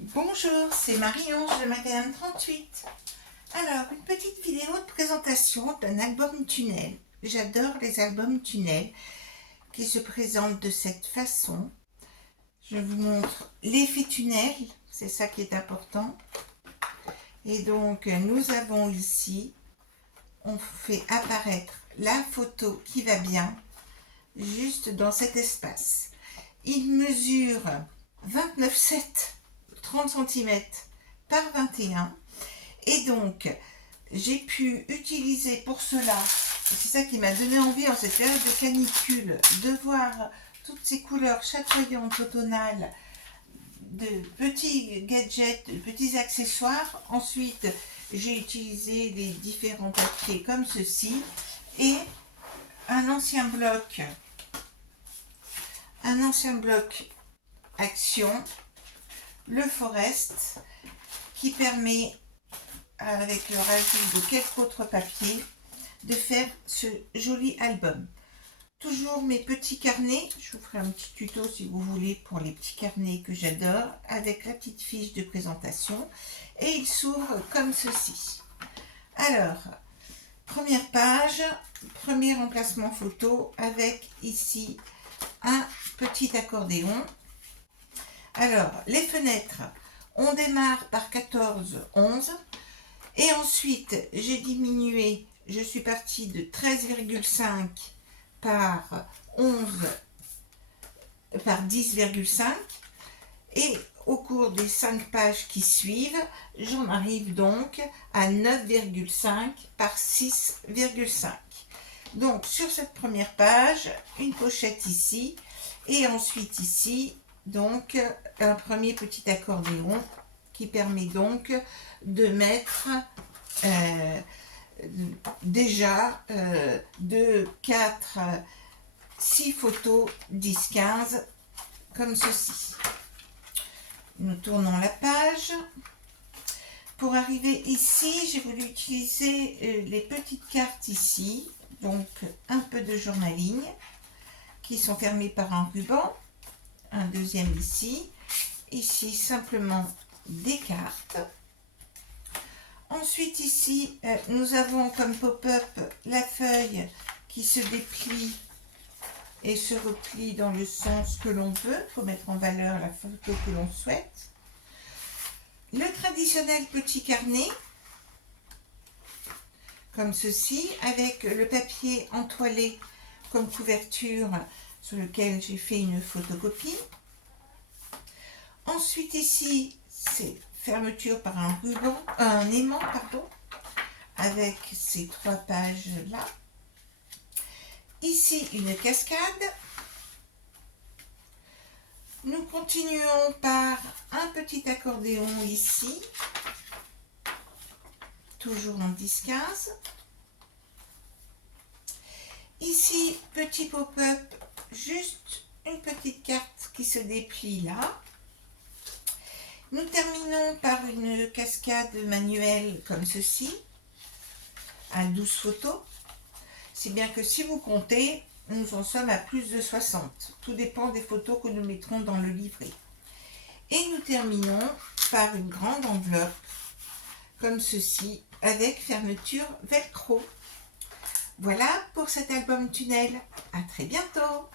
Bonjour, c'est Marie-Ange de Macadam 38. Alors, une petite vidéo de présentation d'un album tunnel. J'adore les albums tunnels qui se présentent de cette façon. Je vous montre l'effet tunnel, c'est ça qui est important. Et donc, nous avons ici, on fait apparaître la photo qui va bien, juste dans cet espace. Il mesure 29,7 30 cm par 21 et donc j'ai pu utiliser pour cela, c'est ça qui m'a donné envie en cette période de canicule, de voir toutes ces couleurs chatoyantes automnales, de petits gadgets, de petits accessoires. Ensuite j'ai utilisé les différents papiers comme ceci et un ancien bloc Action, le Forest, qui permet, avec le rajout de quelques autres papiers, de faire ce joli album. Toujours mes petits carnets, je vous ferai un petit tuto si vous voulez pour les petits carnets que j'adore, avec la petite fiche de présentation, et il s'ouvre comme ceci. Alors, première page, premier emplacement photo, avec ici un petit accordéon. Alors, les fenêtres, on démarre par 14, 11. Et ensuite, j'ai diminué, je suis partie de 13,5 par 11 par 10,5. Et au cours des 5 pages qui suivent, j'en arrive donc à 9,5 par 6,5. Donc, sur cette première page, une pochette ici. Et ensuite ici, donc un premier petit accordéon qui permet donc de mettre déjà 2, 4, 6 photos, 10, 15, comme ceci. Nous tournons la page. Pour arriver ici, j'ai voulu utiliser les petites cartes ici, donc un peu de journaling, qui sont fermées par un ruban. Un deuxième ici simplement des cartes. Ensuite ici nous avons comme pop-up la feuille qui se déplie et se replie dans le sens que l'on veut pour mettre en valeur la photo que l'on souhaite. Le traditionnel petit carnet comme ceci, avec le papier entoilé comme couverture sur lequel j'ai fait une photocopie. Ensuite ici, c'est fermeture par un ruban, un aimant, pardon, avec ces 3 pages là. Ici, une cascade. Nous continuons par un petit accordéon ici, toujours en 10-15. Ici, petit pop-up, juste une petite carte qui se déplie là. Nous terminons par une cascade manuelle comme ceci, à 12 photos. Si bien que si vous comptez, nous en sommes à plus de 60. Tout dépend des photos que nous mettrons dans le livret. Et nous terminons par une grande enveloppe, comme ceci, avec fermeture velcro. Voilà pour cet album tunnel. À très bientôt!